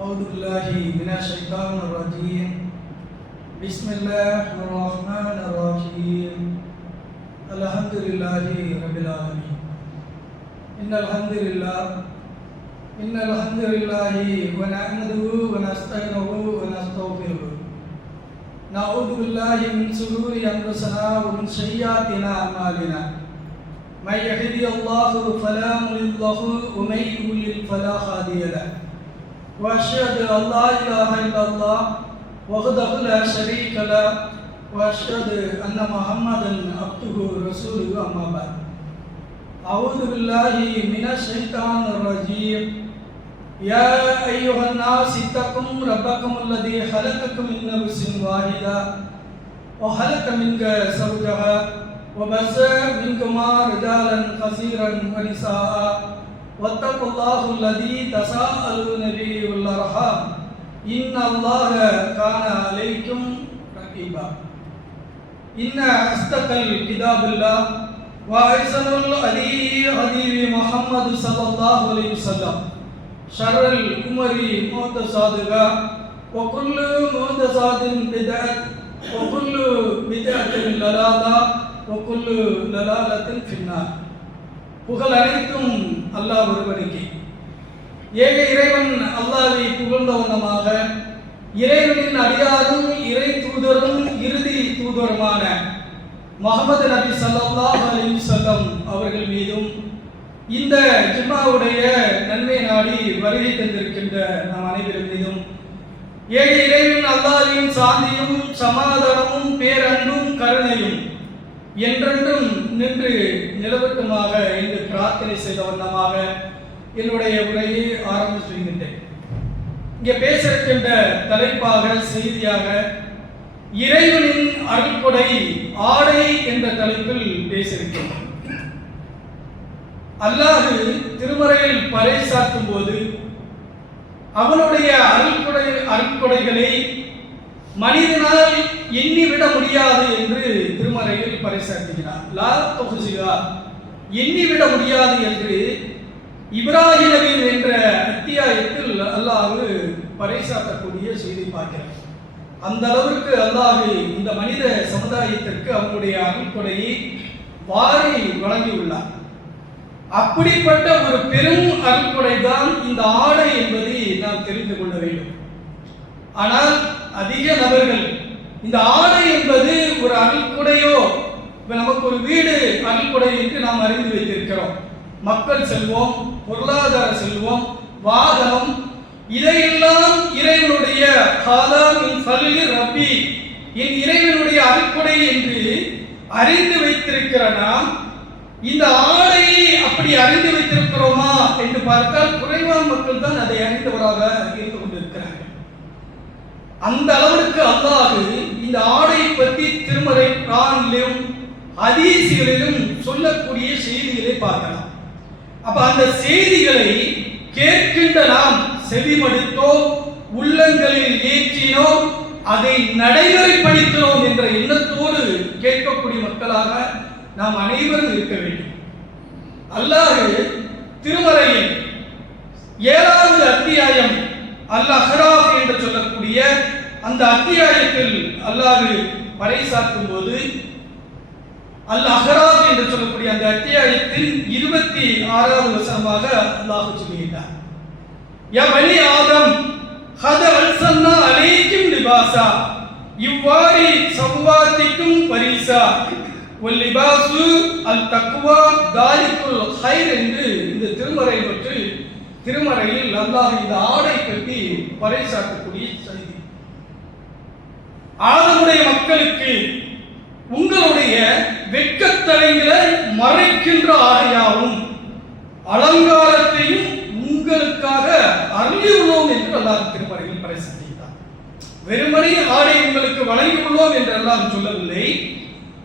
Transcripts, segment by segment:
أعوذ بالله من الشيطان الرجيم. بسم الله الرحمن الرحيم. الحمد لله رب العالمين. إن الحمد لله إن الحمد لله ونحمده ونستعينه ونستغفره. نعوذ بالله من شرور أنفسنا ومن سيئات أعمالنا. من يهدي الله فلا مضل له ومن يضلل فلا هادي له. وأشهد أن لا إله إلا الله وحده لا شريك له وأشهد أن محمدا عبده ورسوله أما بعد. أعوذ بالله من الشيطان الرجيم. يا أيها الناس اتقوا ربكم الذي خلقكم من نفس واحدة وخلق منك زوجها وبث منكما رجالا كثيرا ونساء واتقوا الله الذي تساءلون به والأرحام. إن الله كان عليكم رقيبا. إن أصدق الكتاب الله وأحسن الهدي هدي محمد صلى الله عليه وسلم. شر الأمور محدثاتها وكل محدثات بدعة وكل بدعة ضلاله وكل ضلاله في النار. புகழ் அனைத்தும் அல்லாஹ் ஒருவனுக்கு. ஏக இறைவன் அல்லாவை புகழ்ந்த வண்ணமாக இறைவனின் அடியாரும் இறை தூதரும் இறுதி தூதருமான முகமது நபி ஸல்லல்லாஹு அலி வஸல்லம் அவர்கள் மீதும் இந்த ஜிம்மாவுடைய நன்மை நாடி வருகை தந்திருக்கின்ற நம் அனைவரும் மீதும் ஏக இறைவன் அல்லாவின் சாந்தியும் சமாதானமும் பேரன்பும் கருணையும் என்றென்றும் நின்று நிலவட்டுமாக என்று பிரார்த்தனை செய்த வண்ணமாக என்னுடைய உரையை ஆரம்பம் செய்கின்றேன் இங்கே பேச இருக்கின்ற தலைப்பாக செய்தியாக இறைவனின் அருள்கொடை ஆடை என்ற தலைப்பில் பேசியிருக்கின்றோம் அல்லாது திருமறையில் பறைசாற்றும் போது அவனுடைய அருள்கொடை அருள்கொடைகளை மனிதனால் எண்ணிவிட முடியாது என்று திருமறையில் பறைசாட்டுகிறார் லா தொகுசிகா எண்ணிவிட முடியாது என்று இப்ராஹிம் என்ற அத்தியாயத்தில் அல்லாஹு பறைசாட்டக்கூடிய செய்தி பார்க்கிறார். அந்த அளவிற்கு அல்லாஹ் இந்த மனித சமுதாயத்திற்கு அவனுடைய அருள்கொடையை வாரி வழங்கியுள்ளார். அப்படிப்பட்ட ஒரு பெரும் அருள்கொடை தான் இந்த ஆடை என்பதை நாம் தெரிந்து கொள்ள வேண்டும். ஆனால் அதிக நபர்கள் இந்த ஆடை என்பது ஒரு அருள்கொடையோ இப்ப நமக்கு ஒரு வீடு அருள்கொடை என்று நாம் அறிந்து வைத்திருக்கிறோம். மக்கள் செல்வம் பொருளாதார செல்வம் வாகனம் இதையெல்லாம் இறைவனுடைய ரப்பி என் இறைவனுடைய அருள்கொடை என்று அறிந்து வைத்திருக்கிற நாம் இந்த ஆடையை அப்படி அறிந்து வைத்திருக்கிறோமா என்று பார்த்தால் குறைவான மக்கள் தான் அதை அறிந்தவராக இருந்து கொண்டிருக்கிறார்கள். அந்த அளவிற்கு அல்லாஹு இந்த ஆடை பற்றி திருமறை பிரானிலும் அதீசிகளிலும் சொல்லக்கூடிய செய்திகளை பார்க்கலாம். அப்ப அந்த செய்திகளை கேட்கின்ற நாம் செவிமடுத்தோ உள்ளங்களில் ஏற்றினோ அதை நடைமுறைப்படுத்தினோம் என்ற எண்ணத்தோடு கேட்கக்கூடிய மக்களாக நாம் அனைவரும் இருக்க வேண்டும். அல்லாஹு திருமறையில் ஏழாவது அத்தியாயம் அல் அஹ்ராப் என்று சொல்லக்கூடிய அந்த அத்தியாயத்தில் அல்லாஹ் பறைசாற்றும் போது அல் அகராது என்று சொல்லக்கூடிய அந்த அத்தியாயத்தின் இருபத்தி ஆறாவது வசனமாக அல்லாஹ் சொல்லுகின்றார் யா பனி ஆதம் ஹத அல்சன்னா அலைக்கும் லிபாசா இவ்வாறு சம்பாதிக்கும் பரிசா ஒல் லிபாசு அல் தக்குவா தாரிக்குல் ஹைர் என்று இந்த திருமறை பற்றி திருமறையில் அல்லாஹ் இந்த ஆடை பற்றி பறைசாற்றக்கூடிய செய்தி. ஆதமுடைய மக்களுக்கு உங்களுடைய வெட்கத்தலைகளை மறைக்கின்ற ஆடையாகும். அலங்காரத்தையும் உங்களுக்காக அறியுள்ளோம் என்று அல்லாஹ் திருமறையில் பறைசாற்றினார் வெறுமனே ஆடை உங்களுக்கு வழங்கியுள்ளோம் என்று எல்லாம் சொல்லவில்லை.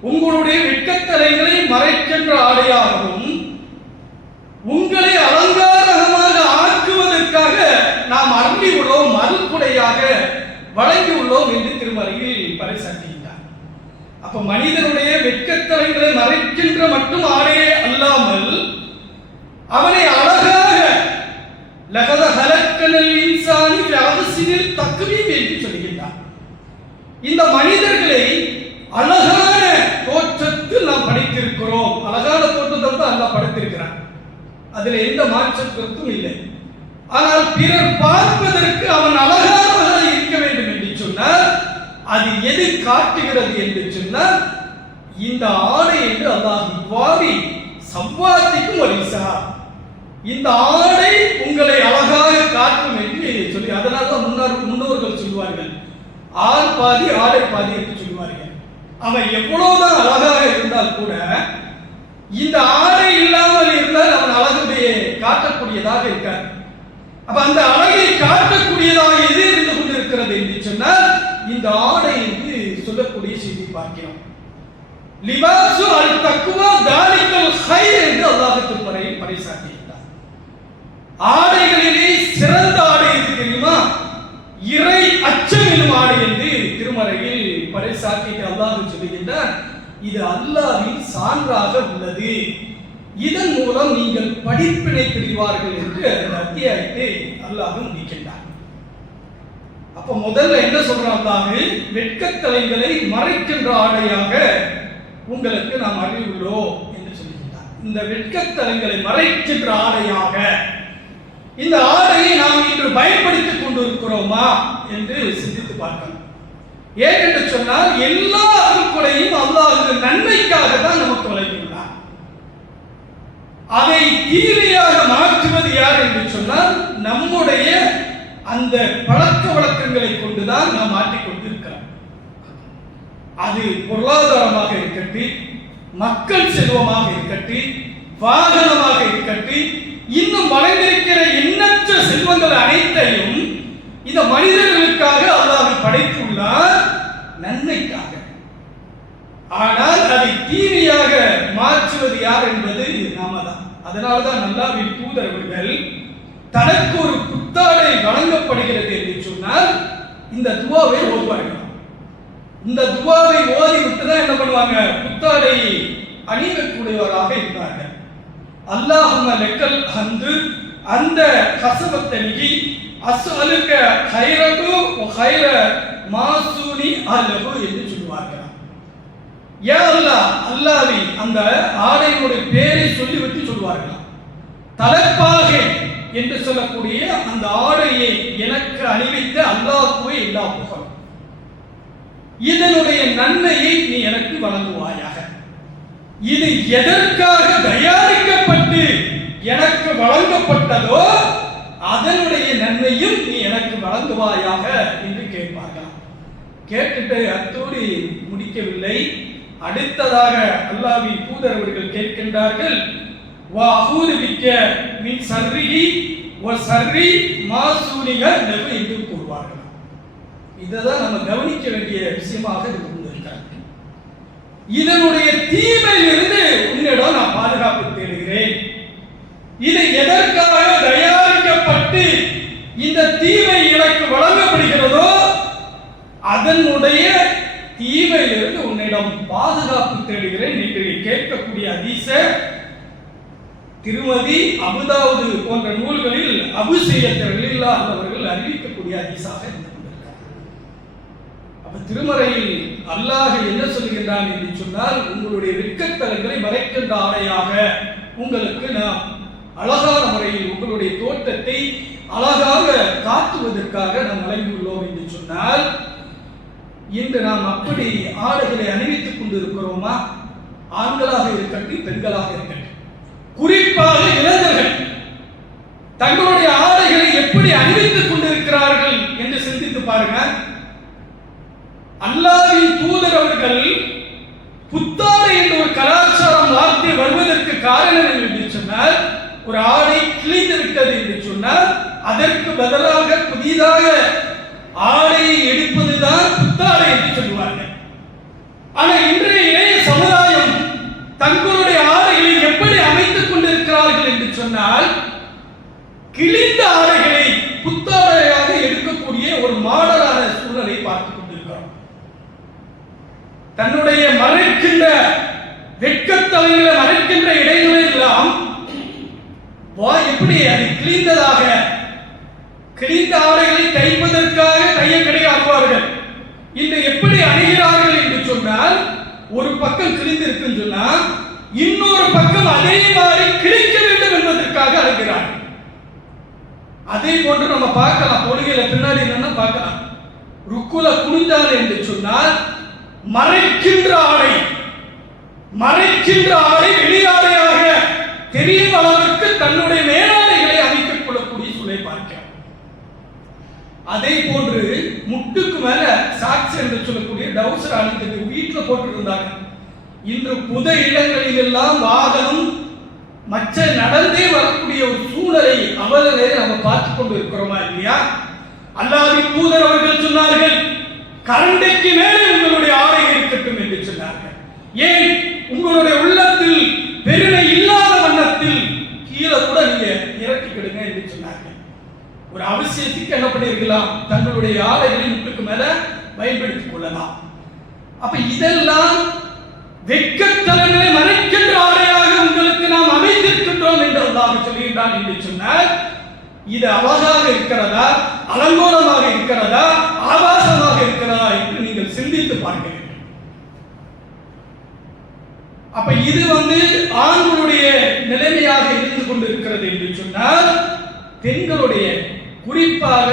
உங்களுடைய வெட்கத்தலைகளை மறைக்கின்ற ஆடையாகவும் உங்களை அலங்காரகமாக ஆக்குவதற்காக நாம் அருளி உள்ளோம் மறுக்குடையாக வழங்கி உள்ளோம் என்று திருமறையில் பறைசாற்றுகின்றார். அப்ப மனிதனுடைய வெட்கத்தலைகளை மறைக்கின்ற மட்டும் ஆடையே அல்லாமல் அவனை அழகாக லகத ஹலக்கனல் இன்சானி ஃபி தக்குவீம் என்று சொல்கின்றார். இந்த மனிதர்களை அழகான தோற்றத்தில் நாம் படைத்திருக்கிறோம். அழகான தோற்றத்தை தான் அல்லாஹ் படைத்திருக்கிறார் அதுல எந்த மாற்று கருத்தும் இல்லை. ஆனால் பிறர் பார்ப்பதற்கு அவன் அழகானவனாக இருக்க வேண்டும் என்று சொன்னால் அது எது காட்டுகிறது என்று சொன்னால் இந்த ஆடை என்று அல்லாஹ் இவ்வாறு சம்பாதிக்கும் ஒரு இந்த ஆடை உங்களை அழகாக காட்டும் என்று சொல்லி அதனால தான் முன்னார் முன்னோர்கள் சொல்லுவார்கள் ஆள் பாதி ஆடை பாதி என்று சொல்வார்கள். அவன் எவ்வளவுதான் அழகாக இருந்தால் கூட இந்த ஆடை இல்லாமல் இருந்தால் அவன் அழகுடைய காட்டக்கூடியதாக இருக்கார் அப்ப அந்த அழகை காட்டக்கூடியதாக எது இருந்து கொண்டிருக்கிறது என்று சொன்னால் இந்த ஆடை என்று சொல்லக்கூடிய செய்தி பார்க்கிறோம். லிபாசு அல் தக்குவா தாலிக்கல் ஹைர் என்று அல்லாஹ் திருமறையில் பறைசாட்டியிருந்தார் ஆடைகளிலே சிறந்த ஆடை எது தெரியுமா? இறை அச்சம் எனும் ஆடை என்று திருமறையில் பறைசாட்டிட்டு அல்லாஹ் சொல்லுகின்றார். இது அல்லாவின் சான்றாக உள்ளது. இதன் மூலம் நீங்கள் படிப்பினை பெறுவார்கள் என்று அந்த அத்தியாயத்தை அல்லாஹ் முடிக்கின்றார் அப்ப முதல்ல என்ன சொல்றான் அல்லாஹ் வெட்கத்தலைகளை மறைக்கின்ற ஆடையாக உங்களுக்கு நாம் அறிவுள்ளோம் என்று சொல்லுகின்றார் இந்த வெட்கத்தலங்களை மறைக்கின்ற ஆடையாக இந்த ஆடையை நாம் இன்று பயன்படுத்திக் கொண்டிருக்கிறோமா என்று சிந்தித்து பார்க்கணும் ஏன் என்று சொன்னால் எல்லா அருட்கொடையும் அல்லாஹ் நன்மைக்காக தான் நமக்கு வழங்கியுள்ளார் அதை தீமையாக மாற்றுவது யார் என்று சொன்னால் நம்முடைய அந்த பழக்க வழக்கங்களை கொண்டுதான் நாம் மாற்றிக்கொண்டிருக்கிறோம் அது பொருளாதாரமாக இருக்கட்டி மக்கள் செல்வமாக இருக்கட்டி வாகனமாக இருக்கட்டி இன்னும் வளர்ந்திருக்கிற எண்ணற்ற செல்வங்கள் அனைத்தையும் இந்த மனிதர்களுக்காக அல்லாஹ் படைத்துள்ளார் நன்மைக்காக. ஆனால் அதை தீமையாக மாற்றுவது யார் என்பது நாம தான். அதனால்தான் நல்லாவின் தூதரவர்கள் தனக்கு ஒரு முத்தாடை வழங்கப்படுகிறது என்று சொன்னால் இந்த துவாவை ஓதுவார்கள். இந்த துவாவை ஓதி விட்டு தான் என்ன பண்ணுவாங்க? புத்தாடையை அணியக்கூடியவராக இருந்தார்கள். அல்லாஹும்ம லெக்கல் அந்து அந்த கசபத்தனிகி அஸ்அலுக்க ஹைரகு ஹைர மாசூனி அலஹு என்று சொல்லுவார்கள். ஏன் அல்லாஹ் அல்லாவி அந்த ஆடையினுடைய பேரை சொல்லிவிட்டு சொல்வார்கள் தலைப்பாக என்று சொல்லக்கூடிய அந்த ஆடையை எனக்கு அணிவித்த அல்லாஹுவே எல்லா புகழும் இதனுடைய நன்மையை நீ எனக்கு வழங்குவாயாக. இது எதற்காக தயாரிக்கப்பட்டு எனக்கு வழங்கப்பட்டதோ அதனுடைய நன்மையும் நீ எனக்கு வழங்குவாயாக என்று கேட்பார்கள் கேட்டுட்டு அத்தோடு முடிக்கவில்லை. அடுத்ததாக அல்லாவின் தூதரவர்கள் கேட்கின்றார்கள் வா அகூதுபிக்க மின் சர்ரிகி வ சர்ரி மாசூனிக லகு என்று கூறுவார்கள். இதுதான் நம்ம கவனிக்க வேண்டிய விஷயமாக இருந்து இதனுடைய தீமையிலிருந்து உன்னிடம் நான் பாதுகாப்பு தேடுகிறேன். இது எதற்காக தயாரிக்கப்பட்டு இந்த தீமை எனக்கு வழங்கப்படுகிறதோ அதனுடைய தீமையிலிருந்து உன்னிடம் பாதுகாப்பு தேடுகிறேன் என்று கேட்கக்கூடிய அதிச திருமதி அபுதாவது போன்ற நூல்களில் அபுசெய்யத்தர்கள் இல்லாதவர்கள் அறிவிக்கக்கூடிய அதிசாக இருந்து அப்ப திருமறையில் அல்லாஹ் என்ன சொல்கின்றான் என்று சொன்னால் உங்களுடைய வெட்கத்தலங்களை மறைக்கின்ற ஆடையாக உங்களுக்கு நாம் அழகான முறையில் உங்களுடைய தோட்டத்தை அழகாக காட்டுவதற்காக நாம் வழங்கியுள்ளோம் என்று சொன்னால் இன்று நாம் அப்படி ஆடைகளை அணிவித்துக் கொண்டிருக்கிறோமா? ஆண்களாக இருக்கட்டும் பெண்களாக இருக்கட்டும். குறிப்பாக இளைஞர்கள் தங்களுடைய ஆடைகளை எப்படி அணிவித்துக் கொண்டிருக்கிறார்கள் என்று சிந்தித்து பாருங்க அல்லாவின் தூதர் அவர்கள் புத்தாடை என்ற ஒரு கலாச்சாரம் வார்த்தை வருவதற்கு காரணம் என்று சொன்னால் ஒரு ஆடை கிழிந்து விட்டது என்று சொன்னால் அதற்கு பதிலாக புதிதாக ஆடையை எடுத்து புத்தாடை என்று சொல்லுவார்கள் ஆனா இன்றைய இளைய சமுதாயம் தங்களுடைய ஆடைகளை எப்படி அமைத்துக் கொண்டிருக்கிறார்கள் என்று சொன்னால் கிழிந்த ஆடைகளை புத்தாடையாக எடுக்கக்கூடிய ஒரு மாடலான சூழலை பார்த்துக் கொண்டிருக்கிறோம் தன்னுடைய மறைக்கின்ற வெட்கத்தலைகளை மறைக்கின்ற இடைகளை எல்லாம் வா எப்படி அது கிழிந்ததாக கிழிந்த ஆடைகளை தைப்பதற்காக தையக்கடை ஆகுவார்கள் இன்று எப்படி அணுகிறார்கள் என்று சொன்னால் ஒரு பக்கம் கிழிந்திருக்குன்னு சொன்னா இன்னொரு பக்கம் அதே மாதிரி கிழிக்க வேண்டும் என்பதற்காக அழுகிறார் அதே போன்று நம்ம பார்க்கலாம் தொழுகையில பின்னாடி என்னன்னா பார்க்கலாம். ருக்குல குனிந்தால் என்று சொன்னால் மறைக்கின்ற ஆடை மறைக்கின்ற ஆடை வெளியாடையாக தெரியும் அளவிற்கு தன்னுடைய மேலாடைகளை அமைத்துக் கொள்ளக்கூடிய சூழலை பார்க்கிறோம் அதே போன்று முட்டுக்கு மேல சாக்ஸ் என்று சொல்லக்கூடிய டவுசர் அணிந்து வீட்டுல போட்டிருந்தாங்க இன்று புத இடங்களில் எல்லாம் வாகனம் மற்ற நடந்தே வரக்கூடிய ஒரு சூழலை அவலனை நம்ம பார்த்து கொண்டு இருக்கிறோமா இல்லையா? அல்லாவின் தூதர் அவர்கள் சொன்னார்கள் கரண்டைக்கு மேலே உங்களுடைய ஆடை இருக்கட்டும் என்று சொன்னார்கள். ஏன்? உங்களுடைய உள்ளத்தில் பெருமை இல்லாத வண்ணத்தில் கீழே கூட நீங்க இறக்கிக்கிடுங்க என்று சொன்னார்கள். ஒரு அவசியத்துக்கு என்ன பண்ணிருக்கலாம் தங்களுடைய ஆடைகளை முட்டுக்கு மேல பயன்படுத்திக் கொள்ளலாம். அப்ப இதெல்லாம் வெக்கத்தலங்களை மறைக்கின்ற ஆடையாக உங்களுக்கு நாம் அமைத்திருக்கின்றோம் என்று அல்லாஹ் சொல்கின்றான் என்று சொன்னார் இது அழகாக இருக்கிறதா? அலங்கோலமாக இருக்கிறதா? ஆபாசமாக இருக்கிறதா என்று நீங்கள் சிந்தித்து பார்க்க வேண்டும் அப்ப இது வந்து ஆண்களுடைய நிலைமையாக இருந்து கொண்டு இருக்கிறது என்று சொன்னால் பெண்களுடைய குறிப்பாக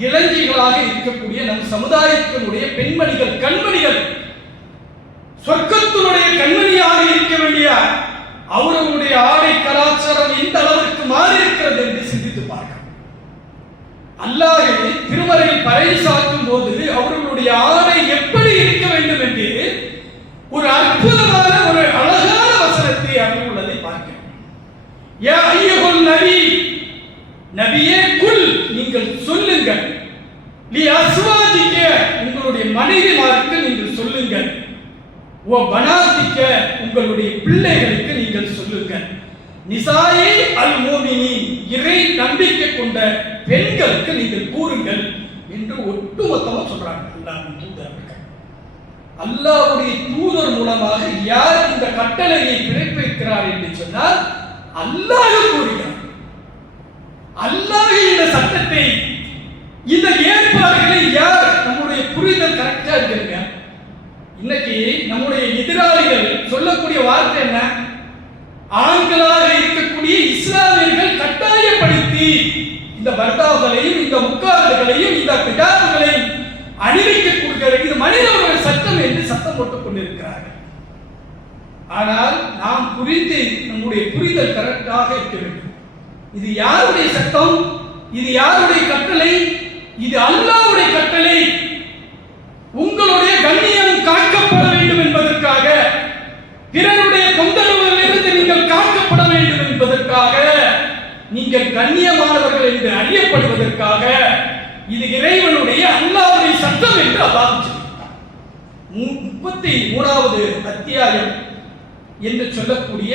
இளைஞர்களாக இருக்கக்கூடிய நம் சமுதாயத்தினுடைய பெண்மணிகள் கண்மணிகள் சொர்க்கத்தினுடைய கண்மணியாக இருக்க வேண்டிய அவர்களுடைய ஆடை கலாச்சாரம் எந்த அளவிற்கு மாறி இருக்கிறது என்று சிந்தி அல்லாஹ் திருமறையில் பறைசாற்றும் போது அவர்களுடைய ஆடை எப்படி இருக்க வேண்டும் என்று ஒரு அற்புதமான ஒரு அழகான வசனத்தை அமைந்துள்ளதை பார்க்கிறோம் யா ஐயகுல் நபி நபியே குல் நீங்கள் சொல்லுங்கள். நீ அஸ்வாதிக்க உங்களுடைய மனைவிமாருக்கு நீங்கள் சொல்லுங்கள். ஓ பனாதிக்க உங்களுடைய பிள்ளைகளுக்கு நீங்கள் சொல்லுங்கள். நிசாயே அல் மோமினி இறை நம்பிக்கை கொண்ட பெண்களுக்கு நீங்கள் கூறுங்கள் என்று ஒட்டுமொத்தமாக சொல்றாங்க. அல்லாஹ்வின் தூதர் அவர்கள். தூதர் மூலமாக யார் இந்த கட்டளையை பிறப்பிக்கிறார் என்று சொன்னால் அல்லாஹ் கூறுகிறார். அல்லாஹ் இந்த சட்டத்தை இந்த ஏற்பாடுகளை யார் நம்முடைய புரிதல் கரெக்டா இருக்குங்க இன்னைக்கு நம்முடைய எதிராளிகள் சொல்லக்கூடிய வார்த்தை என்ன ஆண்களாக இருக்கக்கூடிய இஸ்லாமியர்கள் கட்டாயப்படுத்தி இந்த பர்தாவுகளையும் இந்த முக்காடுகளையும் இந்த பிதாவுகளையும் அணிவிக்க கொடுக்கிறது இது மனிதனுடைய சட்டம் என்று சத்தம் போட்டுக் கொண்டிருக்கிறார்கள் ஆனால் நாம் புரிந்து நம்முடைய புரிதல் கரெக்டாக இருக்க வேண்டும் இது யாருடைய சட்டம்? இது யாருடைய கட்டளை? இது அல்லாவுடைய கட்டளை. உங்களுடைய கண்ணியம் காக்கப்பட வேண்டும் என்பதற்காக பிறருடைய தொந்தரவுகளிலிருந்து நீங்கள் காக்கப்பட வேண்டும் என்பதற்காக நீங்கள் கண்ணியமானவர்கள் என்று அறியப்படுவதற்காக இது இறைவனுடைய அல்லாவுடைய சட்டம் என்று அல்லாஹ் முப்பத்தி மூணாவது அத்தியாயம் என்று சொல்லக்கூடிய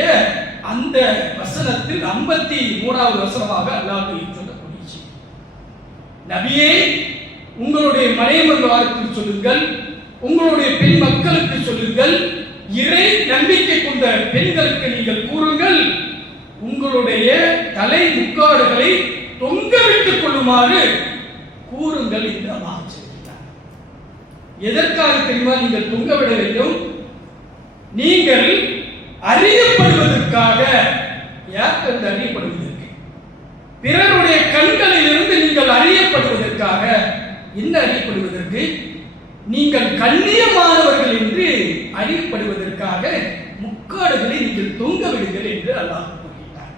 அந்த வசனத்தில் ஐம்பத்தி மூணாவது வசனமாக அல்லாஹ் சொல்லக்கூடிய நபியே உங்களுடைய மனைவர்களுக்கு சொல்லுங்கள் உங்களுடைய பெண் மக்களுக்கு சொல்லுங்கள் இறை நம்பிக்கை கொண்ட பெண்களுக்கு நீங்கள் கூறுங்கள் உங்களுடைய தலை முக்காடுகளை தொங்க விட்டுக் கொள்ளுமாறு கூறுங்கள் என்று அல்லாஹ் சொல்கிறார் எதற்காக தெரியுமா? நீங்கள் தொங்க விட வேண்டும். நீங்கள் அறியப்படுவதற்காக யாருக்கு அறியப்படுவதற்கு பிறருடைய கண்களில் இருந்து நீங்கள் அறியப்படுவதற்காக என்ன அறியப்படுவதற்கு நீங்கள் கண்ணியமானவர்கள் என்று அறியப்படுவதற்காக முக்காடுகளை நீங்கள் தொங்க விடுங்கள் என்று அல்லாஹ் கூறுகிறார்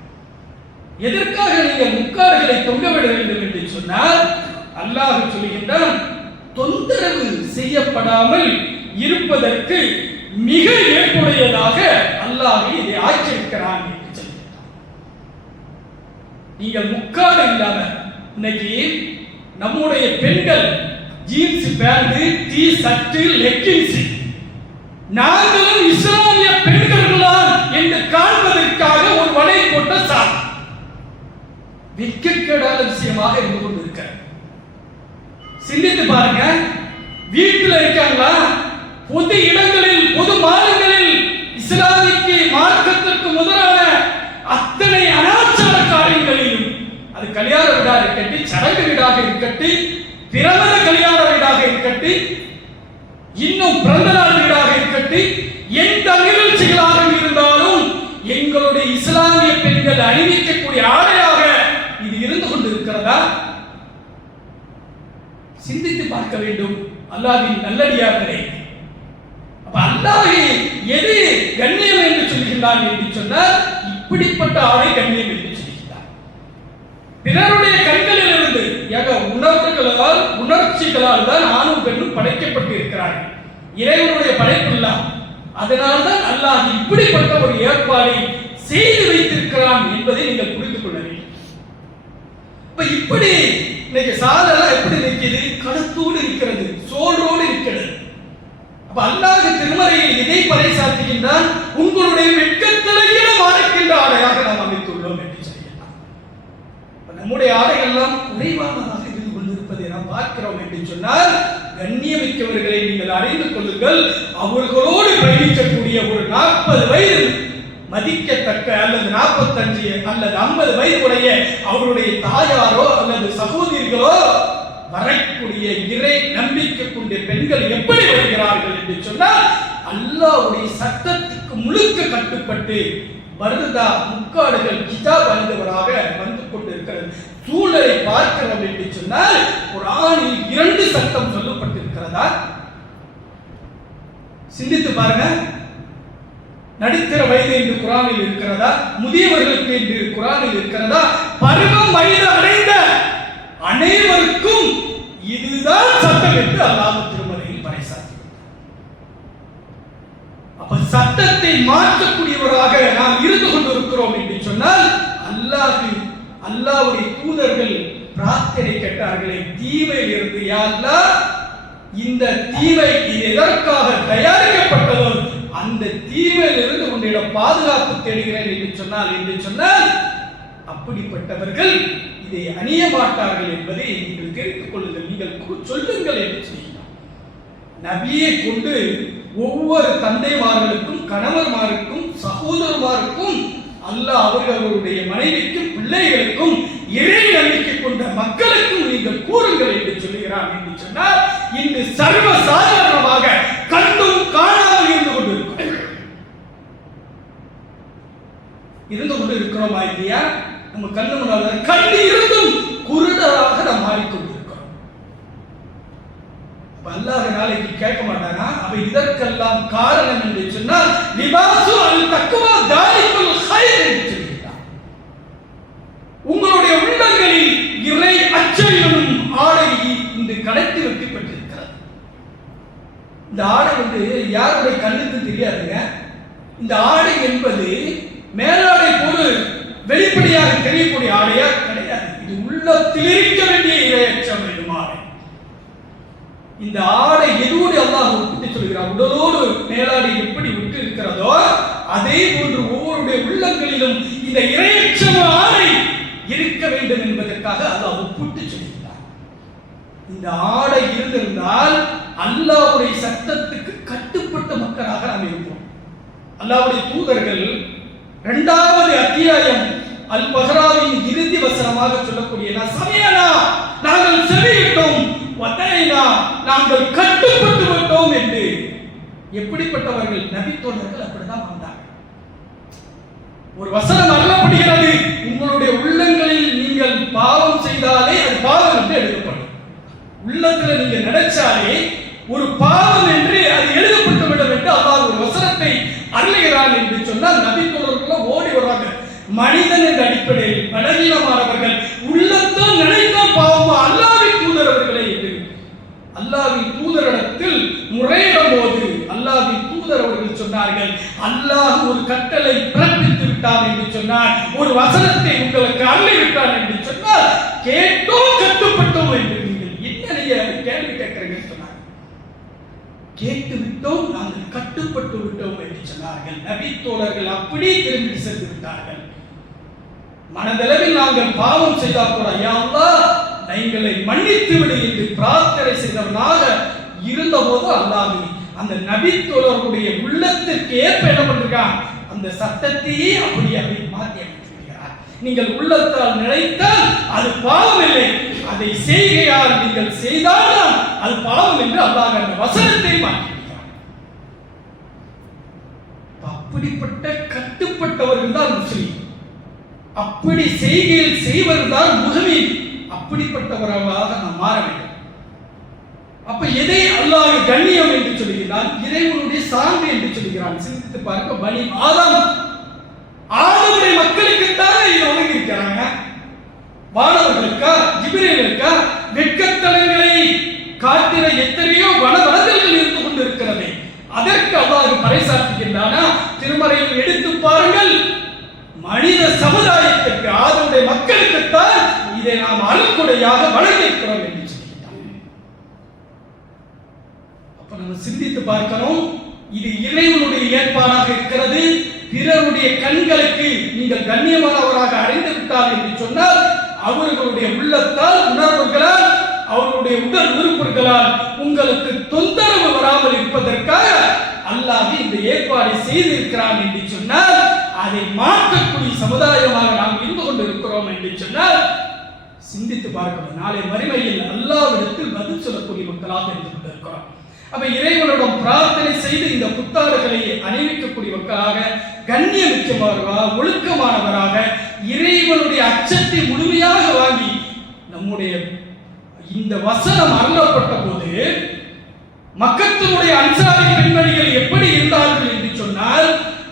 எதற்காக நீங்கள் முக்காடுகளை தொங்க விட வேண்டும் என்று சொன்னால் அல்லாஹ் சொல்கின்றான் தொந்தரவு செய்யப்படாமல் இருப்பதற்கு மிக ஏற்புடையதாக அல்லாஹ் இதை ஆக்கியிருக்கிறான் என்று நீங்கள் முக்காடு இல்லாம இன்னைக்கு நம்முடைய பெண்கள் jeans pant T shirt leggings நாங்களும் இஸ்லாமிய பெண்கள்தான் என்று காண்பதற்காக ஒரு வலை போட்ட சார் விற்கக்கேடான விஷயமாக இருந்து கொண்டிருக்கிறது சிந்தித்து பாருங்க வீட்டில் இருக்காங்களா? பொது இடங்களில் கல்யாண வீடாக இருக்கட்டும் சடங்கு வீடாக இருக்கட்டி பிரமத கல்யாண வீடாக இருக்கட்டி இன்னும் பிறந்த நாள் வீடாக இருக்கட்டி எந்த நிகழ்ச்சிகளாக இருந்தாலும் எங்களுடைய இஸ்லாமிய பெண்கள் அணிவிக்கக்கூடிய ஆடையாக இது இருந்து கொண்டிருக்கிறதா? சிந்தித்து பார்க்க வேண்டும். அல்லாவின் நல்லடியார்களே. அப்ப எது கண்ணியம் என்று சொல்கின்றான் என்று சொன்னால் இப்படிப்பட்ட ஆடை கண்ணியம் இல்லை. பிறருடைய கண்களிலிருந்து ஏக உணர்வுகளால் உணர்ச்சிகளால் தான் ஆணும் பெண்ணும் படைக்கப்பட்டு இருக்கிறார்கள் இறைவனுடைய படைப்புலாம் அதனால்தான் அல்லாஹ் இப்படிப்பட்ட ஒரு ஏற்பாடை செய்து வைத்திருக்கிறான் என்பதை நீங்கள் புரிந்து கொள்ள வேண்டும். இப்ப இப்படி இன்னைக்கு சாதெல்லாம் எப்படி நிற்கிறது கழுத்தோடு இருக்கிறது சோழோடு இருக்கிறது. அப்ப அல்லாஹ் திருமறையில் இதை பறைசாற்றுகின்றான் உங்களுடைய வெட்கத்திலேயே மாறுகின்ற ஆடையாக நாம் அமைத்துள்ளோம். நம்முடைய ஆடைகள்லாம் எல்லாம் குறைவானதாக இருந்து கொண்டிருப்பதை நாம் பார்க்கிறோம் என்று சொன்னால் கண்ணியமிக்கவர்களை நீங்கள் அறிந்து கொள்ளுங்கள். அவர்களோடு பயணிக்கக்கூடிய ஒரு நாற்பது வயது மதிக்கத்தக்க அல்லது நாற்பத்தஞ்சு அல்லது ஐம்பது வயதுடைய அவருடைய தாயாரோ அல்லது சகோதரிகளோ வரக்கூடிய இறை நம்பிக்கை கொண்ட பெண்கள் எப்படி வருகிறார்கள் என்று சொன்னால் அல்லாவுடைய சட்டத்துக்கு முழுக்க கட்டுப்பட்டு வருதா முக்காடுகள் கிதாப் அறிந்தவராக வந்து கொண்டிருக்கிறது. சூழலை பார்க்கிறோம் என்று சொன்னால் குரானில் இரண்டு சட்டம் சொல்லப்பட்டிருக்கிறதா? சிந்தித்து பாருங்க. நடுத்தர வயது என்று குரானில் இருக்கிறதா? முதியவர்களுக்கு என்று குரானில் இருக்கிறதா? பருவம் வயது அடைந்த அனைவருக்கும் இதுதான் சட்டம் என்று அல்லாஹ் திருமறையில் பறைசாற்றி அப்ப சட்டத்தை மாற்றக்கூடியவராக நாம் இருந்து கொண்டிருக்கிறோம் என்று சொன்னால் அல்லாஹ் அல்லாவுடைய தூதர்கள் பிரார்த்தனை கேட்டார்களே தீமையில் இருந்து யாருலா இந்த தீவை இது எதற்காக தயாரிக்கப்பட்டதோ அந்த தீமையிலிருந்து உன்னிடம் பாதுகாப்பு தேடுகிறேன் என்று சொன்னால் என்று சொன்னால் அப்படிப்பட்டவர்கள் இதை அணிய மாட்டார்கள் என்பதை நீங்கள் தெரிந்து கொள்ளுங்கள் நீங்கள் சொல்லுங்கள் என்று செய்யலாம் நபியை கொண்டு ஒவ்வொரு தந்தைமார்களுக்கும் கணவர்மாருக்கும் சகோதரமாருக்கும் அல்ல அவர்களுடைய மனைவிக்கும் பிள்ளைகளுக்கும் இறை நம்பிக்கை கொண்ட மக்களுக்கும் நீங்கள் கூறுங்கள் என்று சொல்லுகிறார் என்று சொன்னால் இன்று சர்வ சாதாரணமாக கண்டும் காணாமல் இருந்து கொண்டிருக்கும். இருந்து கொண்டு இருக்கிறோமா இல்லையா? நம்ம கண்ணு முன்னால் கண்டு இருந்தும் குருடராக நாம் மாறிக்கொண்டு அல்லாஹ் நாளைக்கு கேட்க மாட்டானா? அப்ப இதற்கெல்லாம் காரணம் என்று சொன்னால் லிபாசு அல் தக்குவா தாலிக்குல் ஹைர் என்று சொல்கிறார் உங்களுடைய உள்ளங்களில் இறை அச்சையும் ஆடை இன்று கலைத்து வைக்கப்பட்டிருக்கிறது இந்த ஆடை வந்து யாருடைய கண்ணுக்கு தெரியாதுங்க. இந்த ஆடை என்பது மேலாடை போல வெளிப்படையாக தெரியக்கூடிய ஆடையா? கிடையாது. இது உள்ளத்தில் இருக்க வேண்டும் இரையச்சம் என்னும் ஆடை இந்த ஆடை எதோடு அல்லாஹ் ஒப்பிட்டு சொல்கிறார் உடலோடு மேலாடை எப்படி விட்டு இருக்கிறதோ அதே போன்று ஒவ்வொருடைய உள்ளங்களிலும் இந்த இரையச்சம் ஆடை இருக்க வேண்டும் என்பதற்காக அல்லாஹ் ஒப்பிட்டு சொல்கிறார் இந்த ஆடை இருந்திருந்தால் அல்லாஹ்வுடைய சட்டத்துக்கு கட்டுப்பட்ட மக்களாக நாம் இருப்போம். அல்லாவுடைய தூதர்கள் இரண்டாவது அத்தியாயம் அல் பஹ்ராவின் இறுதி வசனமாக சொல்லக்கூடிய "நான் சமயனா நாங்கள் செவியிட்டோம். வதைனா நாங்கள் கட்டுப்பட்டு விட்டோம் என்று எப்படிப்பட்டவர்கள் நபி தோழர்கள் அப்படிதான் வந்தாங்க ஒரு வசனம் அருளப்படுகிறது. உங்களுடைய உள்ளங்களில் நீங்கள் பாவம் செய்தாலே அது பாவம் என்று எழுதப்படும். உள்ளத்துல நீங்க நினைச்சாலே ஒரு பாவம் என்று அது எழுதப்பட்டு விடும் என்று அல்லாஹ் ஒரு வசனத்தை அருளுகிறான் என்று சொன்னால் நபி தோழர்கள் ஓடி வருவாங்க. மனிதன் என்ற அடிப்படையில் பலவீனமானவர்கள் உள்ளத்தால் நினைத்தால் பாவமா அல்லாவின் தூதர் அவர்களே என்று அல்லாவின் தூதரிடத்தில் முறையிடும் போது அல்லாவின் தூதர் அவர்கள் சொன்னார்கள். அல்லாஹ் ஒரு கட்டளை பிறப்பித்து விட்டான் என்று சொன்னார் ஒரு வசனத்தை உங்களுக்கு அள்ளி விட்டான் என்று சொன்னால் கேட்டோம் கட்டுப்பட்டோம் என்று நீங்கள் என்ன கேள்வி கேட்கிறீங்கன்னு சொன்னாங்க கேட்டு விட்டோம் நாங்கள் கட்டுப்பட்டு விட்டோம் என்று சொன்னார்கள். நபி தோழர்கள் அப்படியே திரும்பி சென்று விட்டார்கள். மனதளவில் நாங்கள் பாவம் செய்தால் கூட யா எங்களை மன்னித்து விடு என்று பிரார்த்தனை செய்தவனாக இருந்தபோது அல்லாஹ் அந்த நபி தோழர்களுடைய உள்ளத்திற்கு ஏற்ப என்ன பண்ணிருக்கான்? அந்த சட்டத்தையே அப்படி அப்படி மாற்றி அமைத்திருக்கிறார். நீங்கள் உள்ளத்தால் நினைத்தால் அது பாவம் இல்லை அதை செய்கையால் நீங்கள் செய்தாலும் அது பாவம் என்று அல்லாஹ் அந்த வசனத்தை அப்படிப்பட்ட கட்டுப்பட்டவர்கள் தான் முஸ்லீம். அப்படி செய்கையில் செய்வதுதான் முகமீன். அப்படிப்பட்டவர்களாக நாம் மாற வேண்டும். அப்ப எதை அல்லாஹ் கண்ணியம் என்று சொல்லுகிறான் இறைவனுடைய சார்பு என்று சொல்லுகிறான். சிந்தித்து பார்க்க பலி ஆதாம். ஆதமுடைய மக்களுக்கு தான் இதை ஒழுங்கி இருக்கிறாங்க வானவர்களுக்கா ஜிபிரேலுக்கா வெட்கத்தலங்களை காட்டின எத்தனையோ வனவனதல்கள் இருந்து கொண்டிருக்கிறது. அதற்கு அவ்வாறு பறைசாற்றுகின்றானா? திருமறையில் எடுத்து பாருங்கள். மனித சமுதாயத்திற்கு ஆதமுடைய மக்களுக்குத்தான் இதை நாம் அறுக்குடையாக வழங்கியிருக்கிறோம் என்று சொல்கிறான் அப்ப நம்ம சிந்தித்து பார்க்கணும் இது இறைவனுடைய ஏற்பாடாக இருக்கிறது. பிறருடைய கண்களுக்கு நீங்கள் கண்ணியமானவராக அறிந்து விட்டார் என்று சொன்னால் அவர்களுடைய உள்ளத்தால் உணர்வுகளால் அவர்களுடைய உடல் உறுப்புகளால் உங்களுக்கு தொந்தரவு வராமல் இருப்பதற்காக அல்லாஹ் இந்த ஏற்பாடை செய்திருக்கிறான் என்று சொன்னால் அதை மாற்றக்கூடிய சமுதாயமாக நாம் இருந்து கொண்டிருக்கிறோம் என்று சொன்னால் சிந்தித்து பார்க்கணும். நாளை மறுமையில் அல்லாவிடத்தில் பதில் சொல்லக்கூடிய மக்களாக இருந்து கொண்டிருக்கிறோம். அப்ப இறைவனிடம் பிரார்த்தனை செய்து இந்த புத்தாடுகளை அணிவிக்கக்கூடியவர்களாக மக்களாக கண்ணியமிக்கமானவராக ஒழுக்கமானவராக இறைவனுடைய அச்சத்தை முழுமையாக வாங்கி நம்முடைய இந்த வசனம் அருளப்பட்ட போது மக்கத்தினுடைய அன்சாரி பெண்மணிகள் எப்படி இருந்தார்கள் என்று சொன்னால்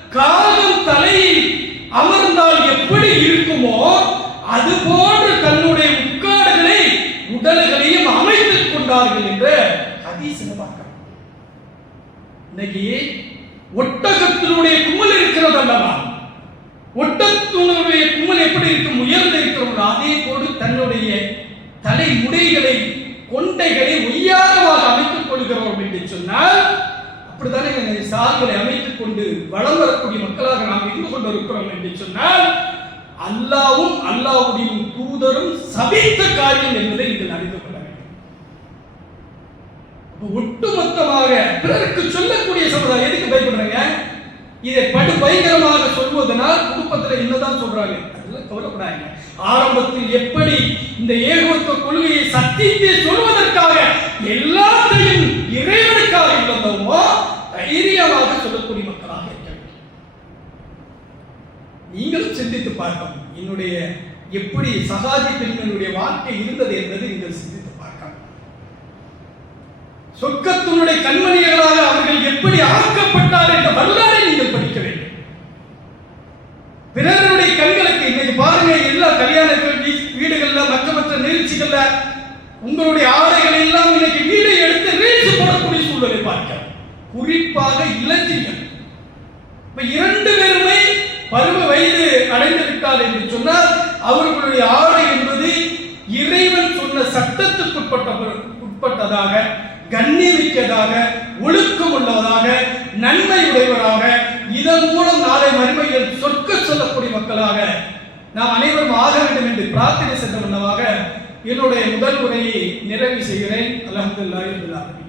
காலம் தலையில் அமர்ந்தால் எப்படி இருக்குமோ அது போன்று தன்னுடைய உட்காடுகளை உடல்களையும் அமைத்துக் கொண்டார்கள் என்று இன்னைக்கு ஒட்டகத்தினுடைய கும்பல் இருக்கிறது அல்லவா? ஒட்டத்தினுடைய கும்பல் எப்படி இருக்கும்? உயர்ந்து இருக்கிறோம் அதே போடு தன்னுடைய தலை முடிகளை கொண்டைகளை ஒய்யாரமாக அமைத்துக் கொள்கிறோம் என்று சொன்னால் அப்படித்தானே சார்களை அமைத்துக் கொண்டு வளம் வரக்கூடிய மக்களாக நாம் இருந்து கொண்டிருக்கிறோம் என்று சொன்னால் அல்லாவும் அல்லாவுடைய தூதரும் சபித்த காரியம் என்பதை நீங்கள் அறிந்து கொள்ள ஒட்டுமொத்தமாக பிறருக்கு சொல்லக்கூடிய சமுதாயம் எதுக்கு பயப்படுறீங்க? இதை படு பயங்கரமாக சொல்வதனால் குடும்பத்தில் என்னதான் சொல்றாங்க? அதெல்லாம் கவலைப்படாங்க ஆரம்பத்தில் எப்படி இந்த ஏகத்துவ கொள்கையை சத்தியத்தை சொல்வதற்காக எல்லாத்தையும் இறைவனுக்காக இருந்தோமோ தைரியமாக சொல்லக்கூடிய மக்களாக இருக்க நீங்களும் சிந்தித்து பார்க்கணும். என்னுடைய எப்படி சகாதி பெண்களுடைய வாழ்க்கை இருந்தது என்பது நீங்கள் சிந்தித்து சொர்க்கத்தினுடைய கண்மணிகளாக அவர்கள் எப்படி ஆக்கப்பட்டார் என்ற வரலாறை நீங்கள் படிக்க வேண்டும். பிறருடைய கண்களுக்கு இன்னைக்கு பாருங்க எல்லா கல்யாணங்கள் வீடுகள்ல மற்ற மற்ற நிகழ்ச்சிகள்ல உங்களுடைய ஆடைகளை எல்லாம் இன்னைக்கு வீடை எடுத்து ரீல்ஸ் போடக்கூடிய சூழலை பார்க்கிறோம் குறிப்பாக இளைஞர்கள். இப்ப இரண்டு பேருமே பருவ வயது அடைந்து விட்டார் என்று சொன்னால் அவர்களுடைய ஆடை என்பது இறைவன் சொன்ன சட்டத்துக்குட்பட்ட உட்பட்டதாக கண்ணியமிக்கதாக ஒழுக்கம் உள்ளதாக நன்மை உடையவராக இதன் மூலம் நாளை மறுமையில் சொற்க சொல்லக்கூடிய மக்களாக நாம் அனைவரும் ஆக வேண்டும் என்று பிரார்த்தனை சென்ற வண்ணமாக என்னுடைய முதல் உரையை நிறைவு செய்கிறேன். அலமதுல்லாஹி ரபில்